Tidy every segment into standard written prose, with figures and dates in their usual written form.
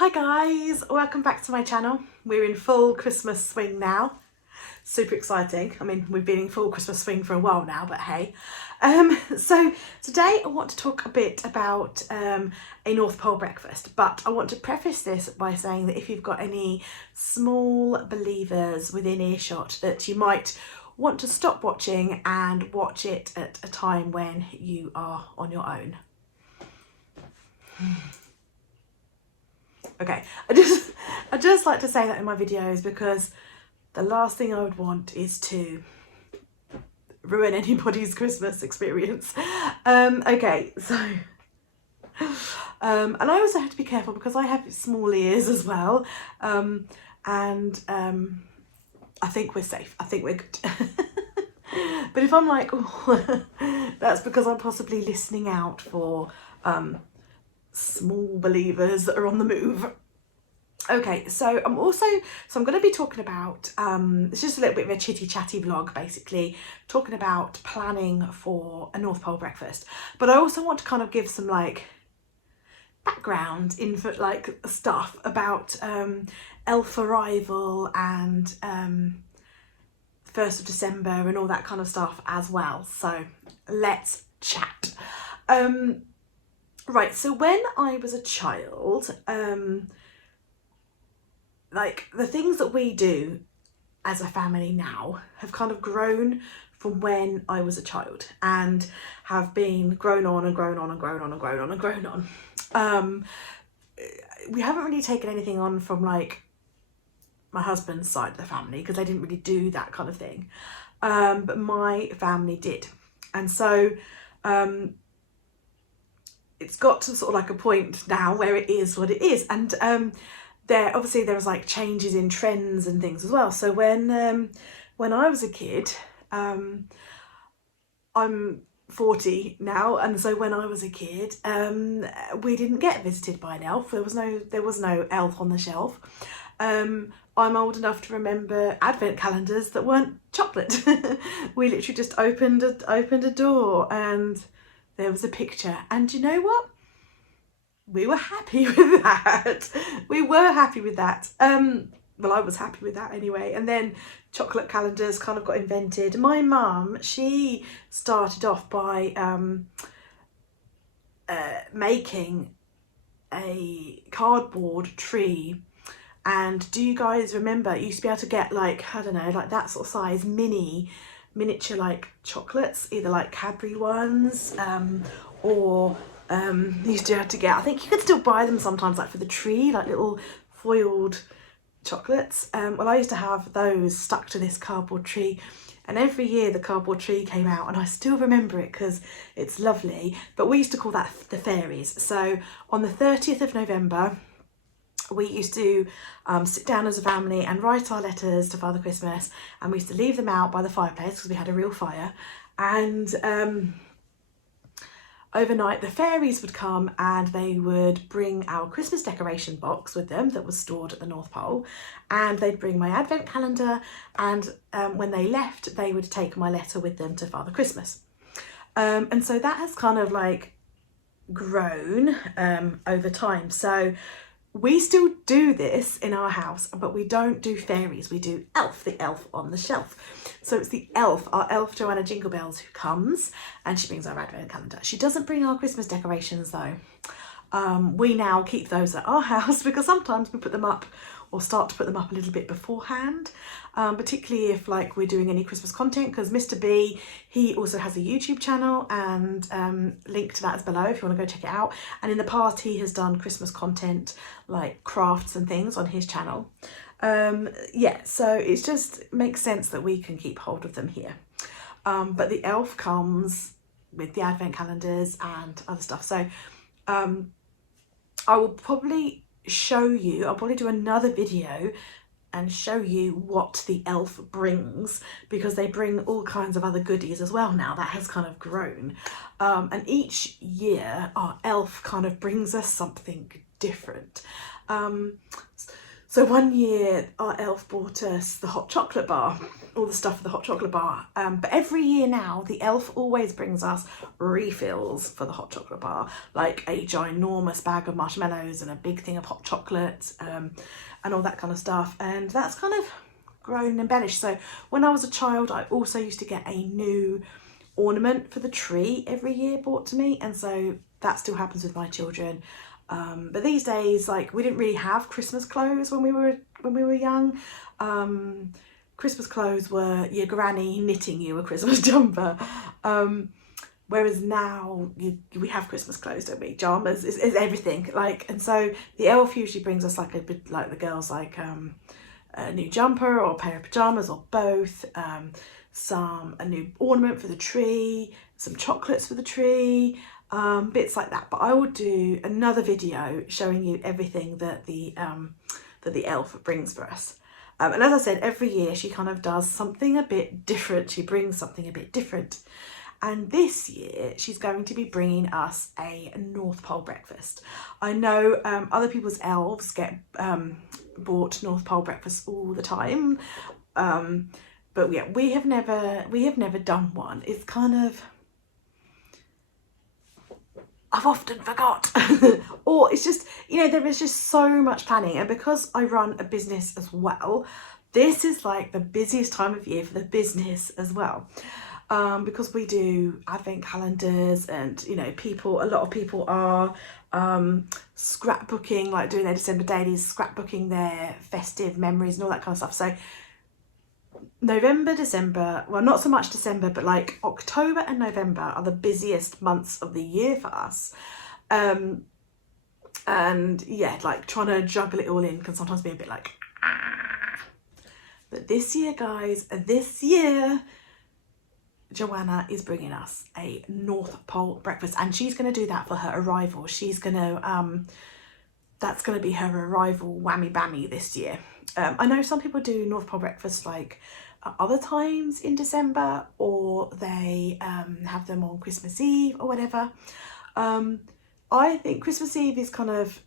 Hi guys, welcome back to my channel. We're in full Christmas swing now. Super exciting. I mean, we've been in full Christmas swing for a while now, but hey. So today I want to talk a bit about a North Pole breakfast, but I want to preface this by saying that if you've got any small believers within earshot that you might want to stop watching and watch it at a time when you are on your own. Okay, I just like to say that in my videos because the last thing I would want is to ruin anybody's Christmas experience. Okay, so and I also have to be careful because I have small ears as well, and I think we're safe. I think we're good. But if I'm like, oh, that's because I'm possibly listening out for small believers that are on the move. Okay, so I'm going to be talking about it's just a little bit of a chitty chatty vlog, basically talking about planning for a North Pole breakfast, but I also want to kind of give some like background info, like stuff about elf arrival and 1st of December and all that kind of stuff as well. So let's chat. Right, so when I was a child, like the things that we do as a family now have kind of grown from when I was a child and have been grown on and grown on and grown on and grown on and grown on. We haven't really taken anything on from like my husband's side of the family because they didn't really do that kind of thing, but my family did, and so it's got to sort of like a point now where it is what it is, and there was like changes in trends and things as well. So when I was a kid, I'm 40 now, and so when I was a kid, we didn't get visited by an elf. There was no elf on the shelf. I'm old enough to remember advent calendars that weren't chocolate. We literally just opened a door and there was a picture, and you know what? We were happy with that. We were happy with that. Well, I was happy with that anyway. And then chocolate calendars kind of got invented. My mum, she started off by making a cardboard tree. And do you guys remember, you used to be able to get like, I don't know, like that sort of size miniature like chocolates, either like Cadbury ones or you used to have to get, I think you could still buy them sometimes like for the tree, like little foiled chocolates. Well, I used to have those stuck to this cardboard tree, and every year the cardboard tree came out, and I still remember it because it's lovely, but we used to call that the fairies. So on the 30th of November we used to sit down as a family and write our letters to Father Christmas, and we used to leave them out by the fireplace because we had a real fire, and overnight the fairies would come and they would bring our Christmas decoration box with them that was stored at the North Pole, and they'd bring my advent calendar, and when they left they would take my letter with them to Father Christmas. And so that has kind of like grown over time. So we still do this in our house, but we don't do fairies, we do elf, the elf on the shelf. So it's the elf, our elf Joanna Jingle Bells, who comes and she brings our advent calendar. She doesn't bring our Christmas decorations though. We now keep those at our house because sometimes we put them up or start to put them up a little bit beforehand, particularly if like we're doing any Christmas content, because Mr. B, he also has a YouTube channel, and link to that is below if you want to go check it out. And in the past he has done Christmas content like crafts and things on his channel. Yeah, so it just makes sense that we can keep hold of them here. But the elf comes with the advent calendars and other stuff. So I will probably show you, I'll probably do another video and show you what the elf brings, because they bring all kinds of other goodies as well now. That has kind of grown, and each year our elf kind of brings us something different. So one year our elf bought us the hot chocolate bar, all the stuff for the hot chocolate bar. But every year now, the elf always brings us refills for the hot chocolate bar, like a ginormous bag of marshmallows and a big thing of hot chocolate, and all that kind of stuff. And that's kind of grown and embellished. So when I was a child, I also used to get a new ornament for the tree every year brought to me, and so that still happens with my children. But these days, like, we didn't really have Christmas clothes when we were young. Christmas clothes were your granny knitting you a Christmas jumper. Whereas now we have Christmas clothes, don't we? Pyjamas is everything. Like, and so the elf usually brings us like a bit, like the girls, like a new jumper or a pair of pajamas or both. A new ornament for the tree, some chocolates for the tree. Bits like that. But I will do another video showing you everything that the elf brings for us. And as I said, every year she kind of does something a bit different. She brings something a bit different. And this year she's going to be bringing us a North Pole breakfast. I know other people's elves get bought North Pole breakfast all the time. But yeah, we have never done one. It's kind of, I've often forgot. Or it's just, you know, there is just so much planning. And because I run a business as well, this is like the busiest time of year for the business as well. Because we do advent calendars and, you know, a lot of people are scrapbooking, like doing their December dailies, scrapbooking their festive memories and all that kind of stuff. So November, December, well, not so much December, but like October and November are the busiest months of the year for us. And yeah, like trying to juggle it all in can sometimes be a bit like, But this year, guys, Joanna is bringing us a North Pole breakfast, and she's going to do that for her arrival. She's going to, that's going to be her arrival whammy bammy this year. I know some people do North Pole breakfast like other times in December, or they have them on Christmas Eve or whatever. I think Christmas Eve is kind of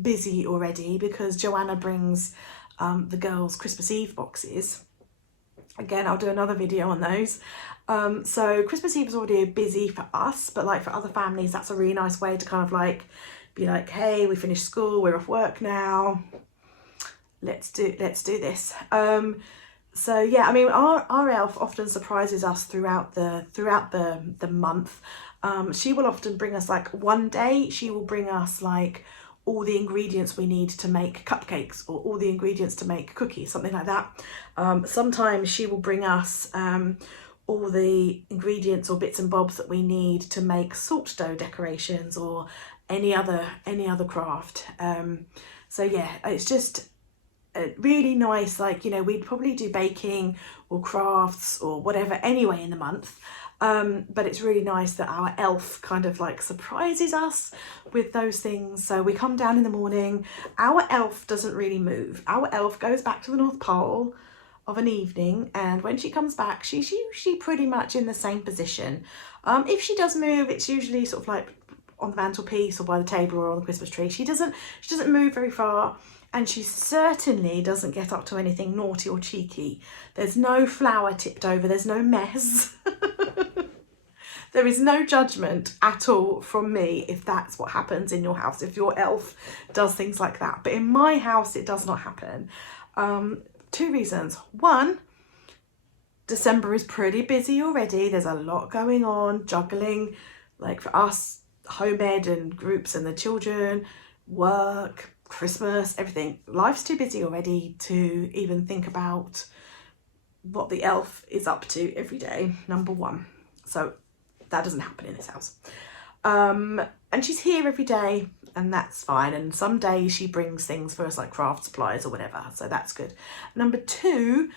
busy already because Joanna brings the girls' Christmas Eve boxes. Again, I'll do another video on those. So Christmas Eve is already busy for us, but like for other families, that's a really nice way to kind of like be like, hey, we finished school, we're off work now. Let's do this. So yeah, I mean, our elf often surprises us throughout the month. She will often bring us, like, one day she will bring us like all the ingredients we need to make cupcakes, or all the ingredients to make cookies, something like that. Sometimes she will bring us all the ingredients or bits and bobs that we need to make salt dough decorations or any other craft. So yeah, it's just really nice. Like, you know, we'd probably do baking or crafts or whatever anyway in the month. But it's really nice that our elf kind of like surprises us with those things. So we come down in the morning, our elf doesn't really move. Our elf goes back to the North Pole of an evening, and when she comes back, she's usually pretty much in the same position. If she does move, it's usually sort of like on the mantelpiece or by the table or on the Christmas tree. She doesn't move very far. And she certainly doesn't get up to anything naughty or cheeky. There's no flour tipped over, there's no mess. There is no judgment at all from me if that's what happens in your house, if your elf does things like that. But in my house, it does not happen. 2 reasons. One, December is pretty busy already. There's a lot going on, juggling, like for us, home ed and groups and the children, work, Christmas, everything. Life's too busy already to even think about what the elf is up to every day, number one. So that doesn't happen in this house. And she's here every day, and that's fine. And some days she brings things for us like craft supplies or whatever, so that's good. Number 2,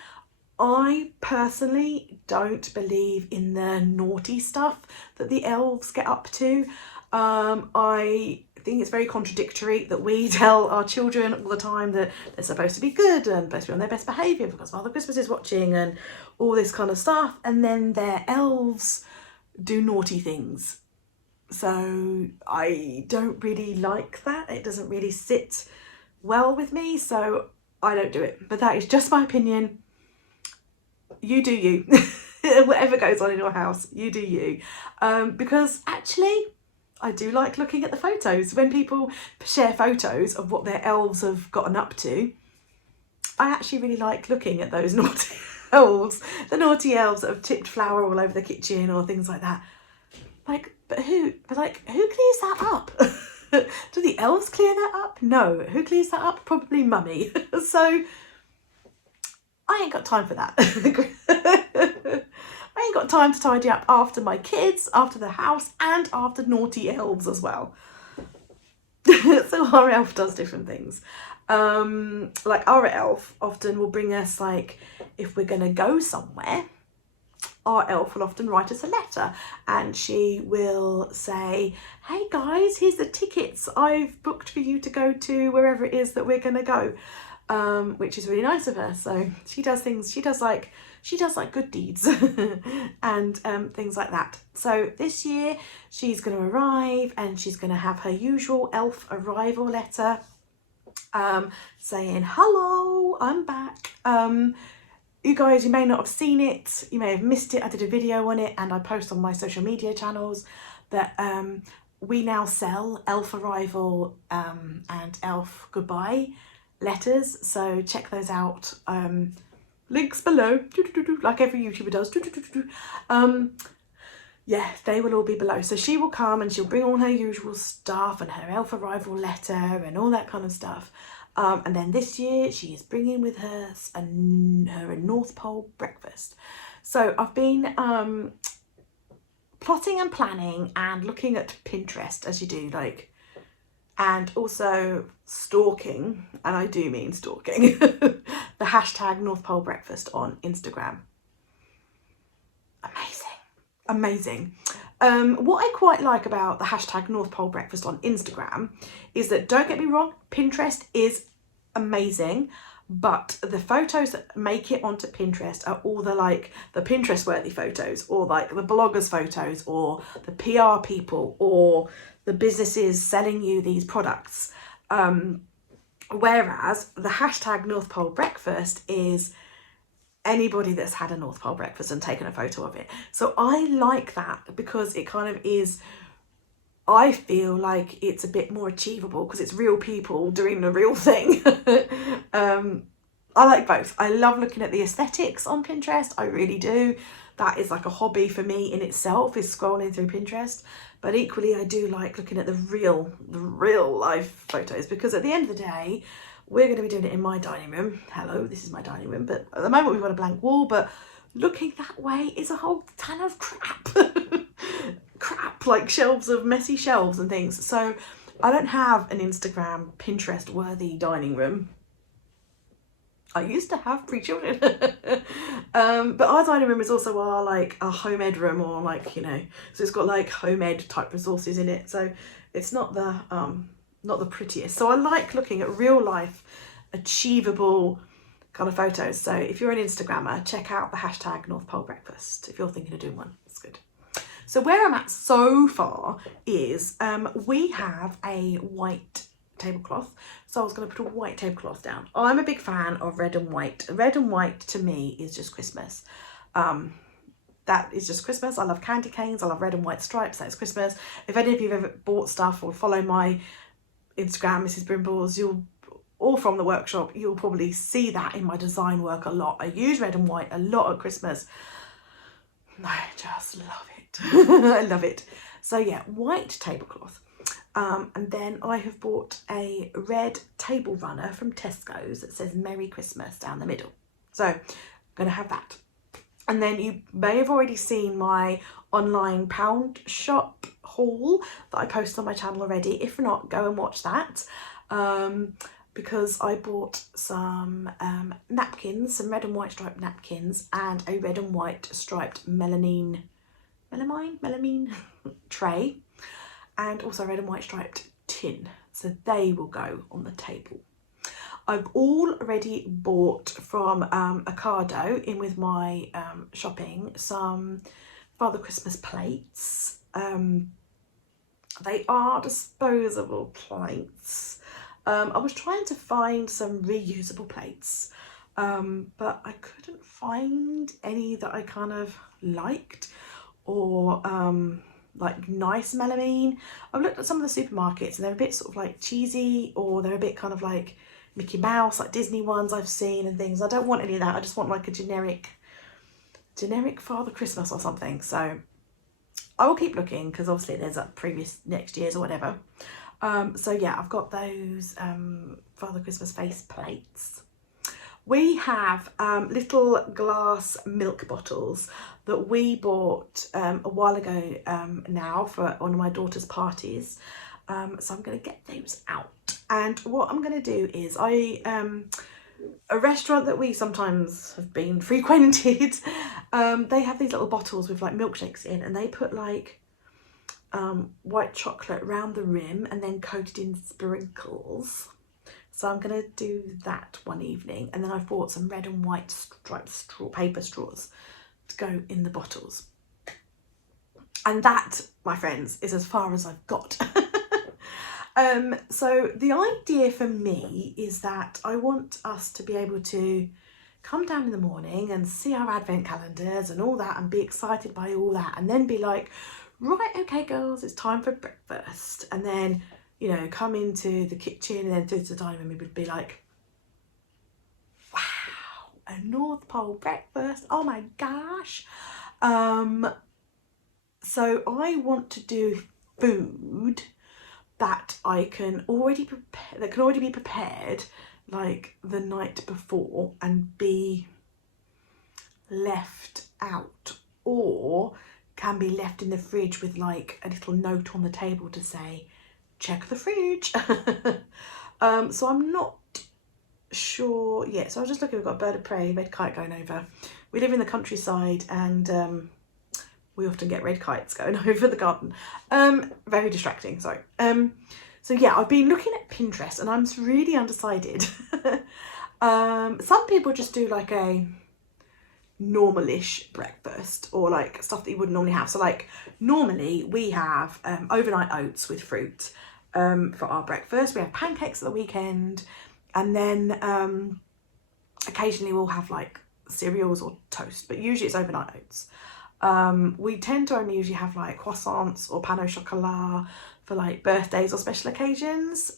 I personally don't believe in the naughty stuff that the elves get up to. I think it's very contradictory that we tell our children all the time that they're supposed to be good and supposed to be on their best behaviour because Father Christmas is watching and all this kind of stuff, and then their elves do naughty things. So I don't really like that. It doesn't really sit well with me, so I don't do it. But that is just my opinion. You do you. Whatever goes on in your house, you do you. Because actually, I do like looking at the photos. When people share photos of what their elves have gotten up to, I actually really like looking at those naughty elves. The naughty elves that have tipped flour all over the kitchen or things like that. Like, but who clears that up? Do the elves clear that up? No. Who clears that up? Probably mummy. So I ain't got time for that. I ain't got time to tidy up after my kids, after the house, and after naughty elves as well. So our elf does different things. Like our elf often will bring us, like, if we're going to go somewhere, our elf will often write us a letter, and she will say, hey guys, here's the tickets I've booked for you to go to wherever it is that we're going to go, which is really nice of her. So she does things, she does like good deeds and things like that. So this year she's going to arrive and she's going to have her usual elf arrival letter, saying, hello, I'm back. You guys, you may not have seen it, you may have missed it. I did a video on it and I post on my social media channels that we now sell elf arrival and elf goodbye letters. So check those out. Links below, like every YouTuber does. Yeah, they will all be below. So she will come and she'll bring all her usual stuff and her elf arrival letter and all that kind of stuff. And then this year she is bringing with her her North Pole breakfast. So I've been plotting and planning and looking at Pinterest, as you do, like, and also stalking, and I do mean stalking, the hashtag North Pole breakfast on Instagram. Amazing. What I quite like about the hashtag North Pole breakfast on Instagram is that, don't get me wrong, Pinterest is amazing, but the photos that make it onto Pinterest are all the Pinterest worthy photos, or like the bloggers photos, or the PR people, or the businesses selling you these products. Whereas the hashtag North Pole breakfast is anybody that's had a North Pole breakfast and taken a photo of it. So I like that because it kind of is, I feel like it's a bit more achievable because it's real people doing the real thing. I like both. I love looking at the aesthetics on Pinterest. I really do. That is like a hobby for me in itself, is scrolling through Pinterest. But equally, I do like looking at the real life photos, because at the end of the day, we're going to be doing it in my dining room. Hello, this is my dining room, but at the moment we've got a blank wall, but looking that way is a whole ton of crap. Crap, like shelves of messy shelves and things. So I don't have an Instagram, Pinterest worthy dining room. I used to have pre-children. But our dining room is also our home ed room, or like, you know, so it's got like home ed type resources in it. So it's not the prettiest. So I like looking at real life, achievable kind of photos. So if you're an Instagrammer, check out the hashtag North Pole breakfast if you're thinking of doing one. It's good. So where I'm at so far is we have a white tablecloth. So I was going to put a white tablecloth down. I'm a big fan of red and white. Red and white to me is just Christmas. That is just Christmas. I love candy canes. I love red and white stripes. That's Christmas. If any of you have ever bought stuff or follow my Instagram, Mrs. Brimbles, or from the workshop, you'll probably see that in my design work a lot. I use red and white a lot at Christmas. I just love it. I love it. So yeah, white tablecloth. And then I have bought a red table runner from Tesco's that says Merry Christmas down the middle. So I'm going to have that. And then you may have already seen my online pound shop haul that I post on my channel already. If not, go and watch that. Because I bought some napkins, some red and white striped napkins, and a red and white striped melamine tray, and also red and white striped tin. So they will go on the table. I've already bought from Ocado, in with my shopping, some Father Christmas plates. They are disposable plates. I was trying to find some reusable plates, but I couldn't find any that I kind of liked or like nice melamine. I've looked at some of the supermarkets and they're a bit sort of like cheesy, or they're a bit kind of like Mickey Mouse, like Disney ones I've seen and things. I don't want any of that. I just want like a generic Father Christmas or something. So I will keep looking, because obviously there's a previous next year's or whatever. So yeah, I've got those Father Christmas face plates. We have little glass milk bottles that we bought a while ago now for one of my daughter's parties. So I'm going to get those out. And what I'm going to do is a restaurant that we sometimes have been frequented, they have these little bottles with like milkshakes in, and they put like white chocolate around the rim and then coated in sprinkles. So I'm going to do that one evening, and then I've bought some red and white striped paper straws to go in the bottles. And that, my friends, is as far as I've got. So the idea for me is that I want us to be able to come down in the morning and see our advent calendars and all that and be excited by all that, and then be like, right, okay girls, it's time for breakfast. And then, you know, come into the kitchen and then through to the dining room, we would be like, wow, a North Pole breakfast, oh my gosh. So I want to do food that I can already prepare, that can already be prepared like the night before and be left out, or can be left in the fridge with like a little note on the table to say, check the fridge. So I'm not sure yet. So I was just looking, we've got a bird of prey, red kite going over. We live in the countryside, and we often get red kites going over the garden. Very distracting, sorry. So yeah, I've been looking at Pinterest and I'm really undecided. Some people just do like a normalish breakfast, or like stuff that you wouldn't normally have. So like normally we have overnight oats with fruit for our breakfast. We have pancakes at the weekend, and then occasionally we'll have like cereals or toast, but usually it's overnight oats. We tend to only usually have like croissants or pain au chocolat for like birthdays or special occasions.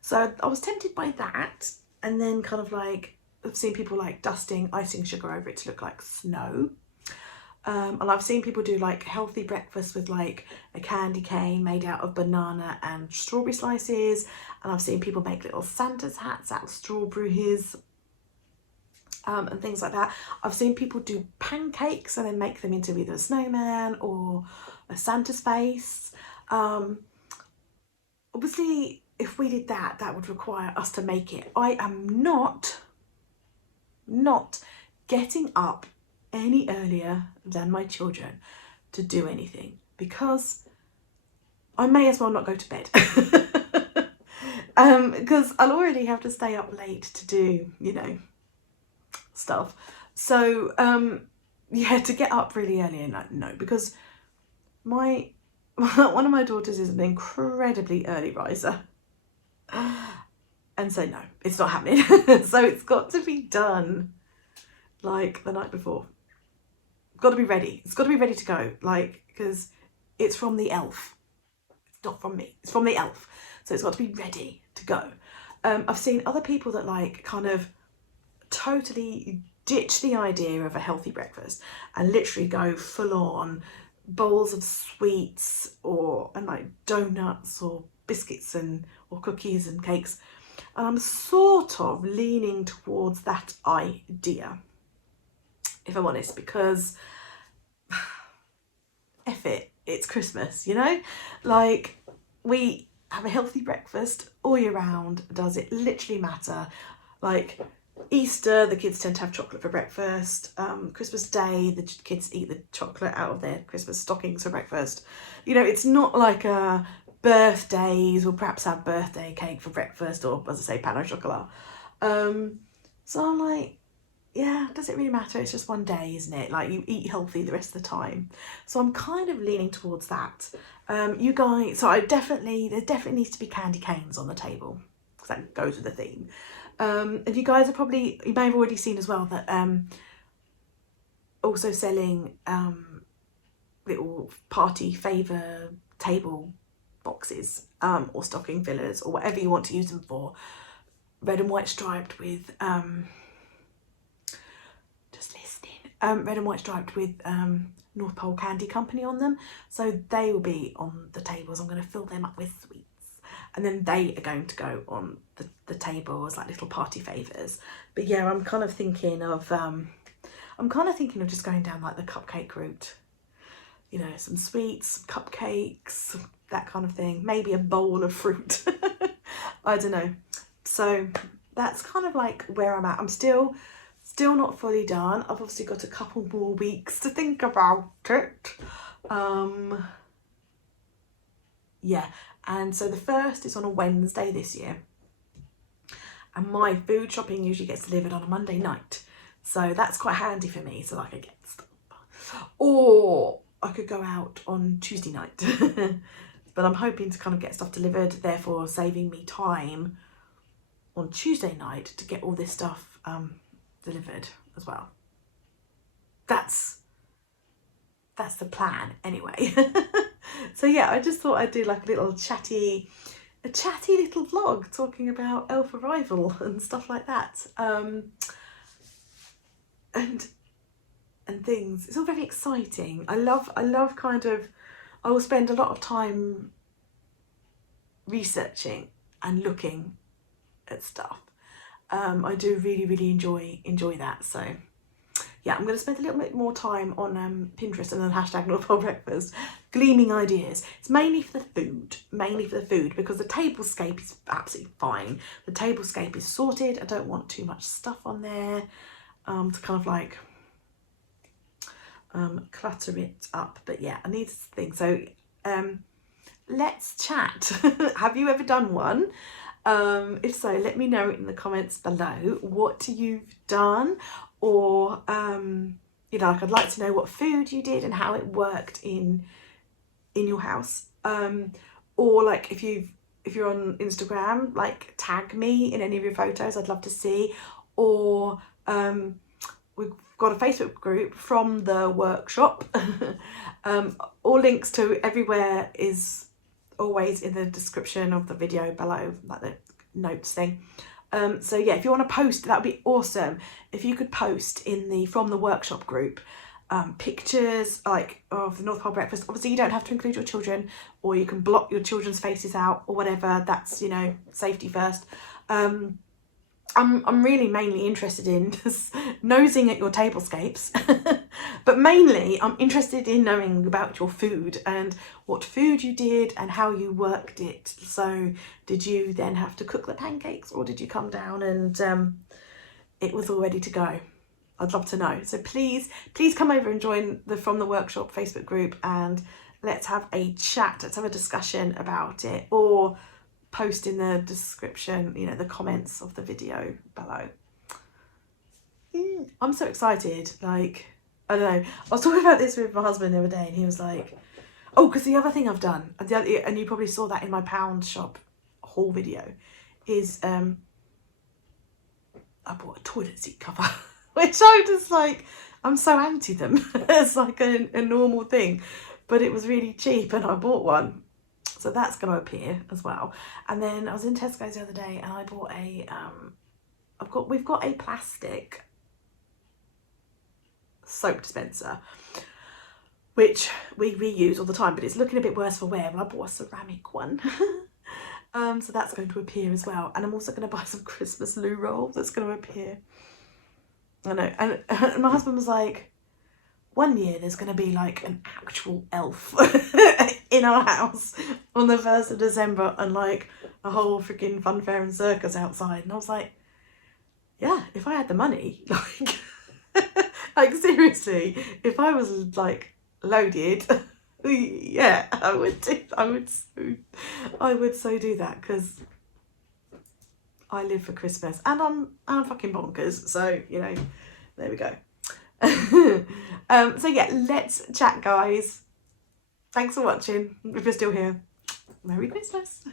So I was tempted by that, and then kind of like I've seen people like dusting icing sugar over it to look like snow. And I've seen people do like healthy breakfast with like a candy cane made out of banana and strawberry slices. And I've seen people make little Santa's hats out of strawberries. And things like that. I've seen people do pancakes and then make them into either a snowman or a Santa's face. Obviously, if we did that, that would require us to make it. I am not getting up any earlier than my children to do anything, because I may as well not go to bed. Because I'll already have to stay up late to do, you know, stuff. So yeah, to get up really early, and like, no, because one of my daughters is an incredibly early riser, and so no, it's not happening. So it's got to be done like the night before. Got to be ready. It's got to be ready to go, like, because it's from the elf. It's not from me, it's from the elf. So it's got to be ready to go. I've seen other people that like kind of totally ditch the idea of a healthy breakfast and literally go full on bowls of sweets and like donuts or biscuits or cookies and cakes. And I'm sort of leaning towards that idea, if I'm honest, because F it, it's Christmas, you know? Like, we have a healthy breakfast all year round. Does it literally matter? Like, Easter, the kids tend to have chocolate for breakfast. Christmas Day, the kids eat the chocolate out of their Christmas stockings for breakfast. You know, it's not like birthdays, we'll perhaps have birthday cake for breakfast, or as I say, pain au chocolat. So I'm like, yeah, does it really matter? It's just one day, isn't it? Like, you eat healthy the rest of the time. So I'm kind of leaning towards that. You guys, so there definitely needs to be candy canes on the table, because that goes with the theme. And you guys are probably, you may have already seen as well that also selling little party favour table boxes, or stocking fillers, or whatever you want to use them for, red and white striped with red and white striped with North Pole Candy Company on them. So they will be on the tables. I'm going to fill them up with sweets, and then they are going to go on the table as like little party favours. But yeah, I'm kind of thinking of just going down like the cupcake route. You know, some sweets, some cupcakes, that kind of thing. Maybe a bowl of fruit. I don't know. So that's kind of like where I'm at. I'm still not fully done. I've obviously got a couple more weeks to think about it. Yeah, and so the first is on a Wednesday this year, and my food shopping usually gets delivered on a Monday night, so that's quite handy for me, so like I get stuff. Or I could go out on Tuesday night. But I'm hoping to kind of get stuff delivered, therefore saving me time on Tuesday night to get all this stuff delivered as well. That's the plan anyway. So yeah, I just thought I'd do like a chatty little vlog talking about elf arrival and stuff like that. And things. It's all very exciting. I love kind of, I will spend a lot of time researching and looking at stuff. I do really enjoy that. So yeah, I'm going to spend a little bit more time on Pinterest and then hashtag North Pole Breakfast, gleaming ideas. It's mainly for the food, because the tablescape is absolutely fine. The tablescape is sorted. I don't want too much stuff on there to kind of like clutter it up. But yeah, I need to think. So let's chat. Have you ever done one? If so, let me know in the comments below what you've done, or you know, like I'd like to know what food you did and how it worked in your house, or like if you're on Instagram, like tag me in any of your photos. I'd love to see. Or we've got a Facebook group from the workshop. All links to everywhere is always in the description of the video below, like the notes thing. So yeah, if you want to post, that would be awesome. If you could post in the from the workshop group pictures like of the North Pole Breakfast. Obviously you don't have to include your children, or you can block your children's faces out or whatever. That's, you know, safety first. I'm really mainly interested in just nosing at your tablescapes, but mainly I'm interested in knowing about your food and what food you did and how you worked it. So did you then have to cook the pancakes, or did you come down and it was all ready to go? I'd love to know. So please come over and join the From the Workshop Facebook group, and let's have a chat. Let's have a discussion about it, or post in the description, you know, the comments of the video below. I'm so excited. Like, I don't know, I was talking about this with my husband the other day, and he was like, oh, because the other thing I've done, and you probably saw that in my pound shop haul video, is I bought a toilet seat cover. Which I'm just like, I'm so anti them. It's like a normal thing, but it was really cheap and I bought one. So that's going to appear as well. And then I was in Tesco's the other day and I bought a, we've got a plastic soap dispenser, which we reuse all the time, but it's looking a bit worse for wear. Well, I bought a ceramic one. So that's going to appear as well. And I'm also going to buy some Christmas loo roll that's going to appear. I know. And my husband was like, one year there's going to be like an actual elf in our house on the 1st of December and like a whole freaking fun fair and circus outside. And I was like, yeah, if I had the money, like, like seriously, if I was like loaded, yeah, I would so do that, because I live for Christmas and I'm fucking bonkers. So, you know, There we go. So yeah, let's chat, guys. Thanks for watching. If you're still here, Merry Christmas.